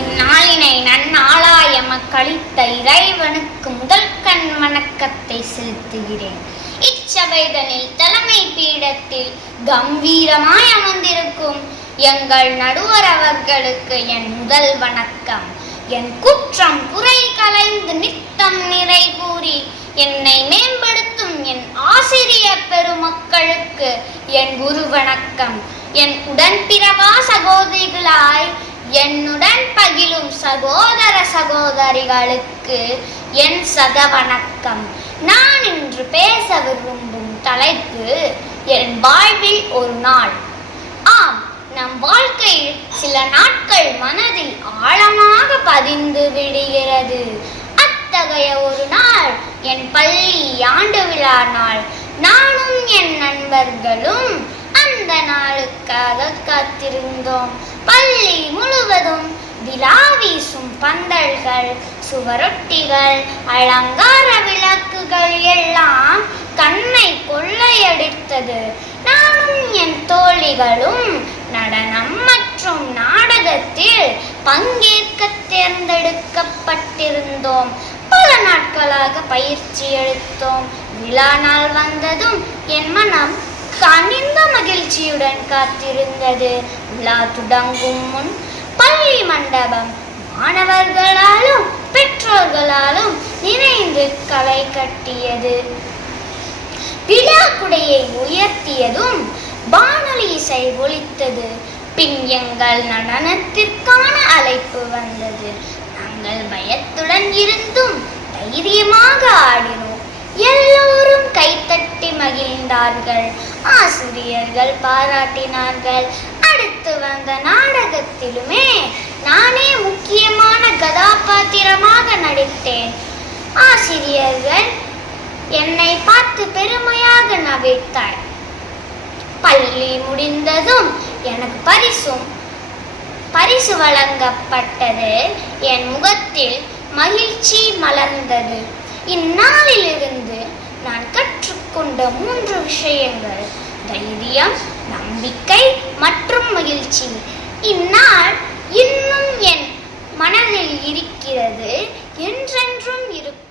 இந்நாளினை நன்னாளாய் எமக்களித்த இறைவனுக்கு முதல் கண் வணக்கத்தை செலுத்துகிறேன். இச்சபைதனில் தலைமை பீடத்தில் கம்பீரமாய் அமர்ந்திருக்கும் எங்கள் நடுவர் அவர்களுக்கு என் முதல் வணக்கம். என் குற்றம் குறை களைந்து நித்தம் நிறை கூறி என்னை மேம்படுத்தும் என் ஆசிரியர் பெருமக்களுக்கு என் குரு வணக்கம். என் உடன்பிறவா சகோதரிகளாய் என்னுடன் பகிலும் சகோதர சகோதரிகளுக்கு என் சக வணக்கம். நான் இன்று பேச விரும்பும் தலைப்பு என் வாழ்வில் ஒரு நாள். ஆம், நம் வாழ்க்கையில் சில நாட்கள் மனதில் ஆழமாக பதிந்து விடுகிறது. அத்தகைய ஒரு நாள் என் பள்ளி ஆண்டு விழா நாள். நானும் என் நண்பர்களும் அந்த நாளுக்காக காத்திருந்தோம். பள்ளி முழுவதும் விழா வீசும் பந்தல்கள், சுவரொட்டிகள், அலங்கார விளக்குகள் எல்லாம் கண்ணை கொள்ளையடித்தது. நானும் என் தோழிகளும் நடனம் மற்றும் நாடகத்தில் பங்கேற்க தேர்ந்தெடுக்கப்பட்டிருந்தோம். பல நாட்களாக பயிற்சி எடுத்தோம். விழா நாள் வந்ததும் என் மனம் கனிந்த மகிழ்ச்சியுடன் காத்திருந்தது. விழா தொடங்கும் முன் பள்ளி மண்டபம் மாணவர்களாலும் பெற்றோர்களாலும் நிறைந்து களை கட்டியது. விழா குடையை உயர்த்தியதும் வானொலி இசை ஒலித்தது. பின் எங்கள் நடனத்திற்கான அழைப்பு வந்தது. நாங்கள் பயத்துடன் இருந்தும் தைரியமாக ஆடினோம். எல்லோரும் கைத்தட்டி மகிழ்ந்தார்கள். ஆசிரியர்கள் பாராட்டினார்கள். அடுத்து வந்த நாடகத்திலுமே நானே முக்கியமான கதாபாத்திரமாக நடித்தேன். ஆசிரியர்கள் என்னை பார்த்து பெருமையாக நகைத்தார். பள்ளி முடிந்ததும் எனக்கு பரிசு வழங்கப்பட்டது. என் முகத்தில் மகிழ்ச்சி மலர்ந்தது. இந்நாளிலிருந்து நான் கற்றுக்கொண்ட 3 விஷயங்கள்: தைரியம், நம்பிக்கை மற்றும் மகிழ்ச்சி. இந்நாள் இன்னும் என் மனதில் இருக்கிறது, என்றென்றும் இருக்கும்.